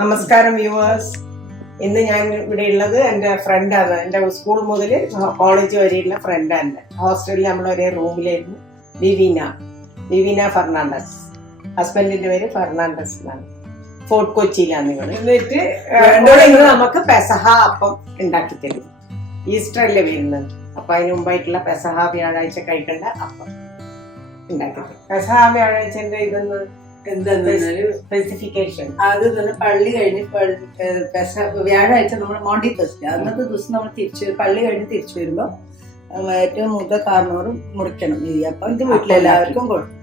നമസ്കാരം വ്യൂവേഴ്സ്. ഇന്ന് ഞാൻ ഇവിടെ ഉള്ളത് എൻ്റെ ഫ്രണ്ടാണ്. എൻ്റെ സ്കൂൾ മുതൽ കോളേജ് വരെയുള്ള ഫ്രണ്ടാണ്. ഹോസ്റ്റലിൽ നമ്മൾ ഒരേ റൂമിലായിരുന്നു. വിവീന ഫെർണാണ്ടസ്. ഹസ്ബൻഡിന്റെ പേര് ഫെർണാണ്ടസ് എന്നാണ്. ഫോർട്ട് കൊച്ചിയിലാണ് നിങ്ങൾ. എന്നിട്ട് ഇന്ന് നമുക്ക് പെസഹ അപ്പം ഉണ്ടാക്കി തരും. ഈസ്റ്ററല്ലേ വരുന്നത്, അപ്പൊ അതിന് മുമ്പായിട്ടുള്ള പെസഹ വ്യാഴാഴ്ച കഴിക്കേണ്ട അപ്പം ഉണ്ടാക്കി തരും. പെസഹ വ്യാഴാഴ്ചന്റെ ഇതൊന്ന് സ്പെസിഫിക്കേഷൻ അത് തന്നെ പള്ളി കഴിഞ്ഞ് വ്യാഴാഴ്ച നമ്മൾ മോണ്ടി ഫസ്റ്റ് അന്നത്തെ ദിവസം നമ്മൾ പള്ളി കഴിഞ്ഞ് തിരിച്ചു വരുമ്പോ ഏറ്റവും മൂത്ത കാരണവർ മുറിക്കണം ഈ അപ്പം. ഇത് വീട്ടിലെല്ലാവർക്കും കൊടുക്കും.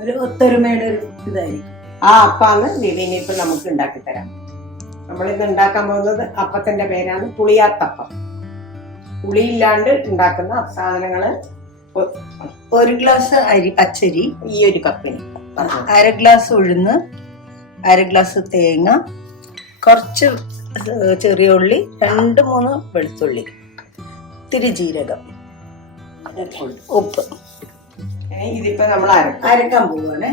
ഒരു ഒത്തൊരുമയുടെ ഒരു ഇതായിരിക്കും. ആ അപ്പാണ് വിവീന ഇപ്പൊ നമുക്ക് ഉണ്ടാക്കി തരാം. നമ്മളിന്ന് ഉണ്ടാക്കാൻ പോകുന്നത് അപ്പത്തിന്റെ പേരാണ് പുളിയാത്തപ്പം. പുളിയില്ലാണ്ട് ഉണ്ടാക്കുന്ന സാധനങ്ങള്: 1 ഗ്ലാസ് പച്ചരി, ഈ ഒരു കപ്പിന് 1/2 ഗ്ലാസ് ഉഴുന്ന്, 1/2 ഗ്ലാസ് തേങ്ങ, കുറച്ച് ചെറിയ ഉള്ളി, 2-3 വെളുത്തുള്ളി, ഇത്തിരി ജീരകം, ഉപ്പ്. ഇതിപ്പോ നമ്മൾ അരക്കാൻ പോവാണ്.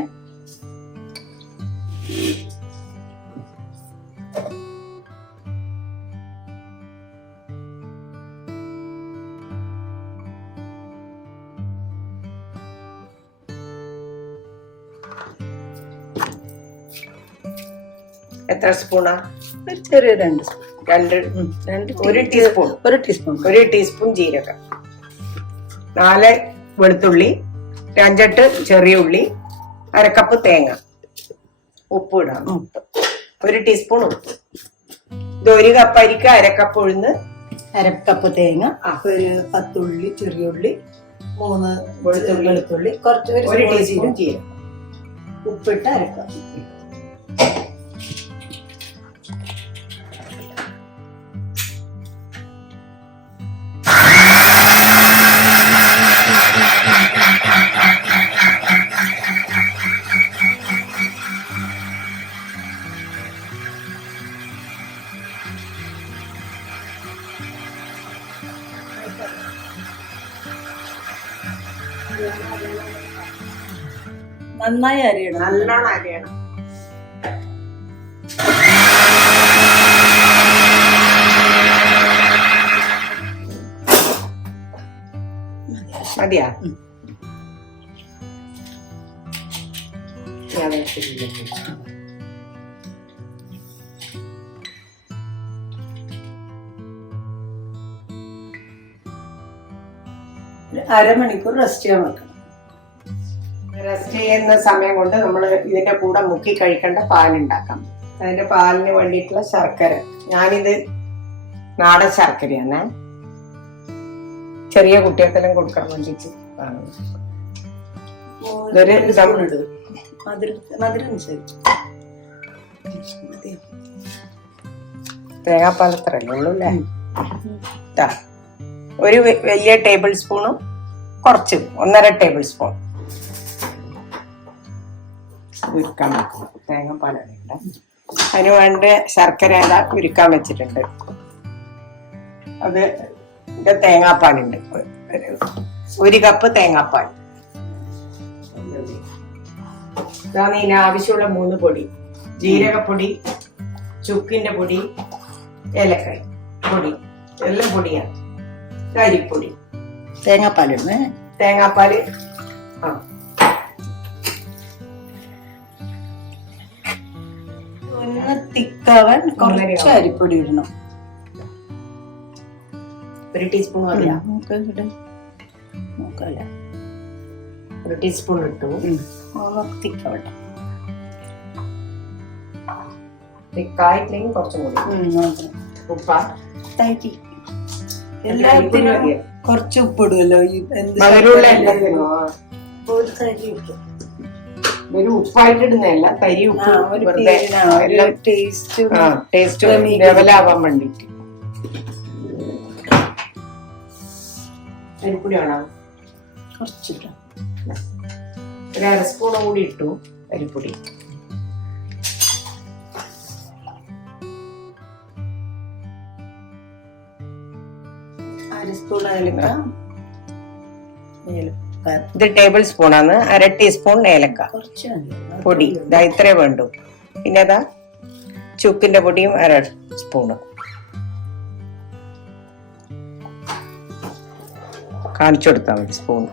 എത്ര സ്പൂണാ? ചെറിയ 2 സ്പൂൺ. 1 ടീസ്പൂൺ. 1 ടീസ്പൂൺ ജീരകം, 4 വെളുത്തുള്ളി, 5-8 ചെറിയ ഉള്ളി, 1/2 കപ്പ് തേങ്ങ, ഉപ്പ് ഇടാം. 1 ടീസ്പൂൺ ഉപ്പ്. ഇത് 1 കപ്പ് അരിക്ക് 1/2 കപ്പ് ഉഴുന്ന്, 1/2 കപ്പ് തേങ്ങ, ഒരു 10 ഉള്ളി, ചെറിയ ഉള്ളി, 3 വെളുത്തുള്ളി, കുറച്ച് 1 ടീസ്പൂൺ ജീരകം, ഉപ്പിട്ട് അരക്കാം. നന്നായി അരിയണം, നല്ലോണം അരിയണം. മതിയാ? അരമണിക്കൂർ റെസ്റ്റ് ചെയ്യാൻ വെക്കണം. റെസ്റ്റ് ചെയ്യുന്ന സമയം കൊണ്ട് നമ്മൾ ഇതിന്റെ കൂടെ മുക്കി കഴിക്കേണ്ട പാലുണ്ടാക്കാം. അതിന്റെ പാലിന് വേണ്ടിയിട്ടുള്ള ശർക്കര, ഞാനിത് നാടൻ ശർക്കരയാണ്. ചെറിയ കുട്ടികൾക്കെല്ലാം കൊടുക്കാൻ വേണ്ടിട്ട് തേങ്ങാപ്പാലത്രല്ലേ ഉള്ളൂ അല്ലേ? ഒരു വലിയ ടേബിൾ സ്പൂണും കുറച്ച് 1.5 ടേബിൾ സ്പൂൺ ഉരുക്കാൻ വെക്കും. തേങ്ങാപ്പാലുണ്ട്. അതിന് വേണ്ട ശർക്കര ഉരുക്കാൻ വെച്ചിട്ടുണ്ട്. അത് തേങ്ങാപ്പാലുണ്ട്. 1 കപ്പ് തേങ്ങാപ്പാൽ. ഇതാണ് ഇതിന് ആവശ്യമുള്ള 3 പൊടി: ജീരകപ്പൊടി, ചുക്കിന്റെ പൊടി, ഏലക്കായ പൊടി, എല്ലാം പൊടിയാണ്. അരിപ്പൊടി, തേങ്ങാപ്പാലിടുന്നേ. തേങ്ങാപ്പാല് ഒന്ന് തിക്കാവാൻ കുറച്ച് അരിപ്പൊടി ഇടണം. 1 ടീസ്പൂൺ മതിയാ? 1 ടീസ്പൂൺ ഇട്ടു. തിക്കാവട്ടെ. തിക്കായിട്ടില്ലെങ്കിൽ കുറച്ചും കൂടി ഉപ്പ. എല്ലാത്തിനും കുറച്ച് ഉപ്പിടുമല്ലോ. ഉപ്പായിട്ടിടുന്നതല്ല, തരി ഉപ്പ് ടേസ്റ്റ് ലെവലാവാൻ വേണ്ടിട്ട്. അരിപ്പൊടി വേണോ? കുറച്ചിട്ട 1/2 സ്പൂൺ കൂടി ഇട്ടു അരിപ്പൊടി. ഇത് ടേബിൾ സ്പൂണാണ്. 1/2 ടീസ്പൂൺ ഏലക്ക പൊടി. ഇത്രേ വേണ്ടു. പിന്നെ അതാ ചുക്കിന്റെ പൊടിയും 1/2 സ്പൂണ്. കാണിച്ചു കൊടുത്താൽ മതി സ്പൂൺ.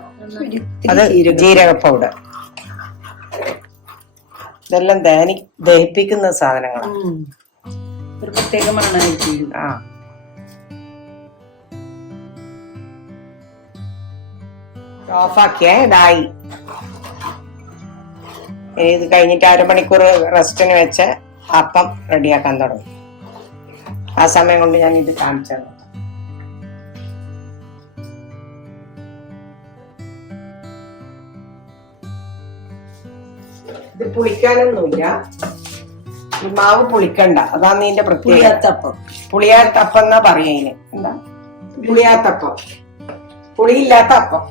അത് ജീരക പൗഡർ. ഇതെല്ലാം ദഹിപ്പിക്കുന്ന സാധനങ്ങളാണ്. ഒരു പ്രത്യേക മണമായിരിക്കും. ഓഫാക്കിയേ ഇതായി. ഇത് കഴിഞ്ഞിട്ട് 1/2 മണിക്കൂർ റെസ്റ്റിന് വെച്ച് അപ്പം റെഡിയാക്കാൻ തുടങ്ങും. ആ സമയം കൊണ്ട് ഞാൻ ഇത് കാണിച്ചത്. ഇത് പുളിക്കാനൊന്നുമില്ല. ഈ മാവ് പുളിക്കണ്ട, അതാണ് ഇതിന്റെ പ്രത്യേകത. പുളിയാത്തപ്പം എന്നാ പറയാ. ഇതിന് എന്താ പുളിയാത്തപ്പം? പുളിയില്ലാത്ത അപ്പം.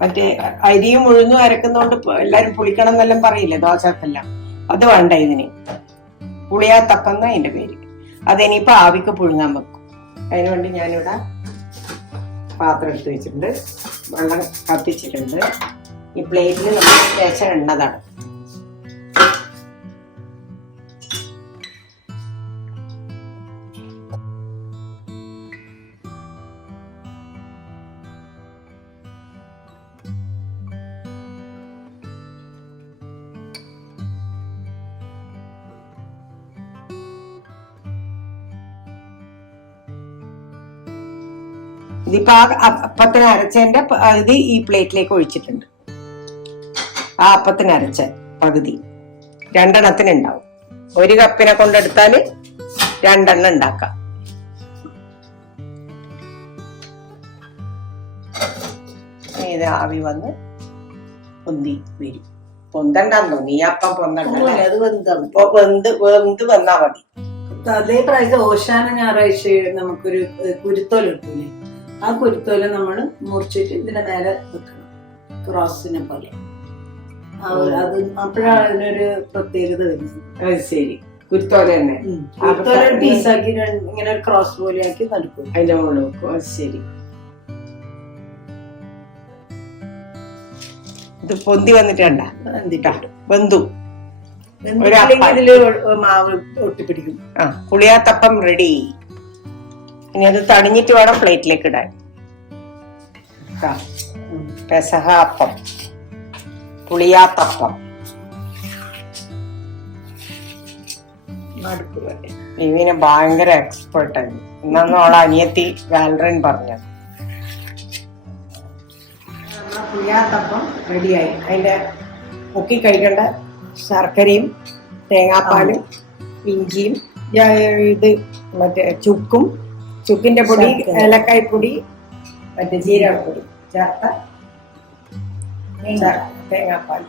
മറ്റേ അരിയും ഉഴുന്നും അരക്കുന്നോണ്ട് എല്ലാരും പുളിക്കണം എന്നെല്ലാം പറയില്ലേ ദോശക്കെല്ലാം, അത് വേണ്ട ഇതിന്. പുളിയാത്തപ്പം എന്നാ അതിന്റെ പേര്. അതിനിപ്പോ ആവിക്ക് പുഴുങ്ങാൻ വെക്കും. അതിനുവേണ്ടി ഞാനിവിടെ പാത്രം എടുത്ത് വെച്ചിട്ടുണ്ട്, വെള്ളം കത്തിച്ചിട്ടുണ്ട്. ഈ പ്ലേറ്റിൽ നമ്മൾ ലേശം എണ്ണതാണ്. ഇതിപ്പോ ആ അപ്പത്തിന് അരച്ചതിന്റെ പകുതി ഈ പ്ലേറ്റിലേക്ക് ഒഴിച്ചിട്ടുണ്ട്. ആ അപ്പത്തിന് അരച്ച പകുതി 2 എണ്ണത്തിന് ഉണ്ടാവും. 1 കപ്പിനെ കൊണ്ടെടുത്താല് 2 എണ്ണം ഉണ്ടാക്കാം. ഇത് ആവി വന്ന് പൊന്തി വരും. പൊന്തണ്ടാന്ന് തോന്നി. ഈ അപ്പം പൊന്തണ്ട, വെന്ത് വന്നാ മതി. അതേ പ്രാവശ്യം ഓശാന ഞായറാഴ്ച നമുക്കൊരു കുരുത്തോല കിട്ടൂലേ, ആ കുരുത്തോല നമ്മള് മുറിച്ചിട്ട് ഇതിന്റെ മേലെ വെക്കണം, ക്രോസിനെ പോലെ. അത് അപ്പോഴാണ് അതിനൊരു പ്രത്യേകത വരുന്നത്. അത് ശരി, കുരുത്തോല തന്നെ. കുരുത്തോല പീസാക്കി ഇങ്ങനെ ഒരു ക്രോസ് പോലെ ആക്കി നൽകും, അതിന്റെ മുകളിൽ വെക്കും. അത് ശരി. ഇത് പൊന്തി വന്നിട്ടുണ്ട, വെന്തു. ഇതില് മാവ് ഒട്ടിപ്പിടിക്കും. പുളിയാത്തപ്പം റെഡി. ഇനി അത് തണിഞ്ഞിട്ട് വേണം പ്ലേറ്റിലേക്ക് ഇടാൻ. പെസഹ അപ്പം, പുളിയാത്തപ്പം. ഇവന് ഭയങ്കര എക്സ്പെർട്ടാണ്. എന്നോളെ അനിയത്തി വാലറിൻ പറഞ്ഞത്. പുളിയാത്തപ്പം റെഡിയായി. അതിന്റെ മുക്കി കഴിക്കേണ്ട ശർക്കരയും തേങ്ങാപ്പാലും ഇഞ്ചിയും ഇത് മറ്റേ ചുക്കിന്റെ പൊടി, ഏലക്കായ്പൊടി, മറ്റേ ജീരകപ്പൊടി ചേർത്ത തേങ്ങാപ്പാൽ.